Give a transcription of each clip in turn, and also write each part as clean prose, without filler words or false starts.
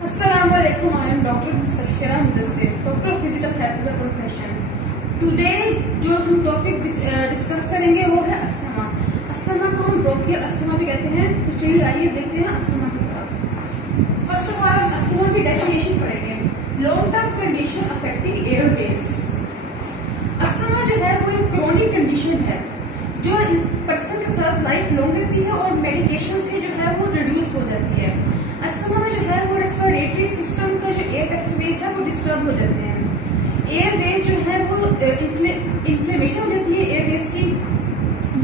Assalamualaikum. I am Dr. Mustafira Mudassir, Doctor of Physical Therapy by profession. Today जो हम topic discuss करेंगे वो है अस्थमा। अस्थमा को हम ब्रोंकियल अस्थमा भी कहते हैं। तो चलिए आइए देखते हैं अस्थमा की तरफ। फर्स्ट ऑफ ऑल हम अस्थमा की डेफिनेशन पढ़ेंगे। Long term condition affecting Airways. Asthma जो है वो एक क्रोनिक कंडीशन है जो पर्सन के साथ लाइफ लॉन्ग रहती है और मेडिकेशन से जो है वो रिड्यूस हो जाती है। अस्थमा में जो है वो रेस्पिरेटरी सिस्टम का जो एयर पैसेजवेज है वो डिस्टर्ब हो जाते हैं। एयरवेज जो है वो इन्फ्लेमेशन हो जाती है एयरवेज की,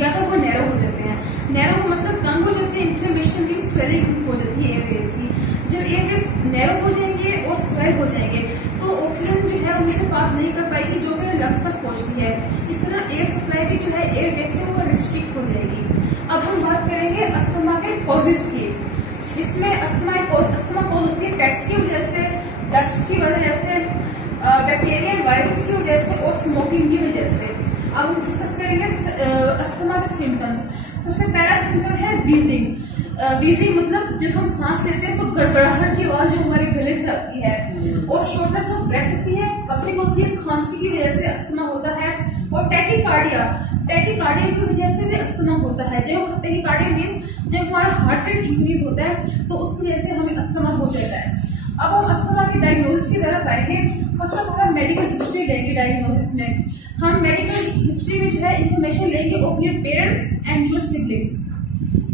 या तो वो नैरो हो जाते हैं। नैरो का मतलब तंग हो जाते हैं, इन्फ्लेमेशन की स्वेलिंग हो जाती है एयरवेज की। जब एयरवेज नैरो हो जाएंगे और स्वेल हो जाएंगे तो ऑक्सीजन जो है उनसे पास नहीं कर पाएगी जो कि लंग्स तक पहुंचती है। इस तरह एयर सप्लाई भी जो है एयरवेज से वो रिस्ट्रिक्ट हो जाएगी। अब हम बात करेंगे अस्थमा के कॉजेज की। इसमें अस्थमा कॉज होती है पेट्स की वजह से, डस्ट की वजह से, बैक्टीरिया एंड वायरसेस की वजह से और स्मोकिंग की वजह से। अब हम डिस्कस करेंगे अस्थमा के सिम्टम्स। सबसे पहला सिम्टम है वीजिंग। वीजिंग मतलब जब हम सांस लेते हैं तो गड़गड़ाहट की आवाज जो हमारे गले से आती है, और शॉर्टनेस ऑफ ब्रेथ होती है, कफिंग होती है, खांसी की वजह से अस्थमा होता है, और टैकीकार्डिया की वजह से भी अस्थमा होता है। जब टैकीकार्डिया मींस जब हमारा हार्ट रेट इंक्रीज होता है तो उसकी वजह से हमें अस्थमा हो जाता है। अब हम अस्थमा के डायग्नोसिस की तरफ आएंगे। फर्स्ट ऑफ ऑल हम मेडिकल हिस्ट्री लेंगे। डायग्नोसिस में हम मेडिकल हिस्ट्री में जो है इंफॉर्मेशन लेंगे of your parents and your siblings,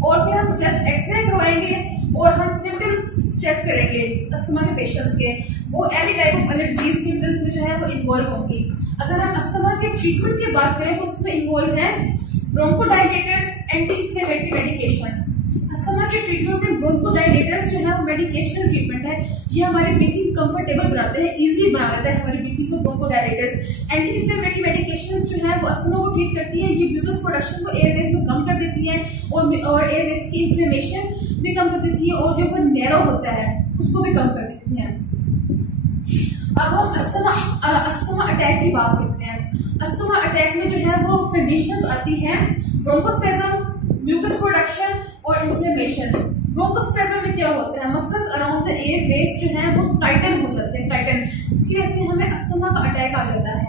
और फिर हम चेस्ट एक्सरे करवाएंगे और हम सिम्टम्स चेक करेंगे अस्थमा के पेशेंट्स के। वो any type of allergy symptoms में जो है वो इन्वॉल्व होंगी। अगर हम अस्थमा के ट्रीटमेंट की बात करें तो उसमें इन्वॉल्व है bronchodilators, anti inflammatory medications. Asthma के ट्रीटमेंट में ब्रोंकोडायलेटर्स जो है वो मेडिकेशनल ट्रीटमेंट है। ये हमारी ब्रीथिंग कंफर्टेबल बनाते हैं, इजी बना देता है हमारी ब्रीथिंग को ब्रोंकोडायलेटर्स। एंटी इन्फ्लेमेटरी मेडिकेशंस जो है वो अस्थमा को ट्रीट करती है। ये म्यूकस प्रोडक्शन को एयरवेज में कम कर देती है और एयरवेज की इन्फ्लेमेशन भी कम कर देती है, और जो वो नैरो होता है उसको भी कम कर देती है। अब हम अस्थमा अटैक की बात करते हैं। अस्थमा अटैक में जो है वो कंडीशंस आती हैं ब्रोंकोस्पेज्म, म्यूकस प्रोडक्शन और इन्फ्लेमेशन। ब्रोंकोस्पेज्म में क्या होता है, मसल्स अराउंड द एयरवेज जो है वो टाइटन हो जाते हैं, टाइटन। इसकी वजह से हमें अस्थमा का अटैक आ जाता है।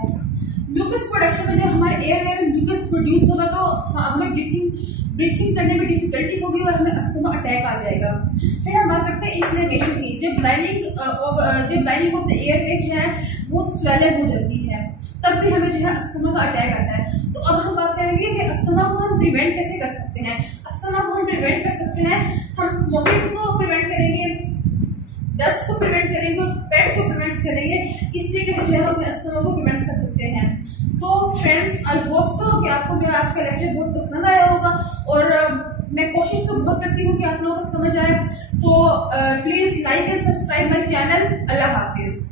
म्यूकस प्रोडक्शन में जब हमारे एयरवे में म्यूकस प्रोड्यूस होगा तो हमें ब्रीथिंग करने में डिफिकल्टी होगी और हमें अस्थमा अटैक आ जाएगा। फिर हम बात करते हैं इन्फ्लेमेशन की। जब लाइनिंग ऑफ द एयरवेज है वो स्वेलन हो जाती है तब भी हमें जो है अस्थमा का अटैक आता है। तो अब हम बात करेंगे कि अस्थमा को हम प्रिवेंट कैसे कर सकते हैं। अस्थमा को हम प्रिवेंट कर सकते हैं, हम स्मोकिंग को प्रिवेंट करेंगे, डस्ट को प्रिवेंट करेंगे और पेट्स को प्रिवेंट करेंगे। इस तरीके से जो है अपने अस्थमा को प्रिवेंट कर सकते हैं। So friends, I hope so कि आपको मेरा आज का लेक्चर बहुत पसंद आया होगा, और मैं कोशिश तो बहुत करती हूँ कि आप लोगों को समझ आए। So please like and subscribe my channel. Allah Hafiz.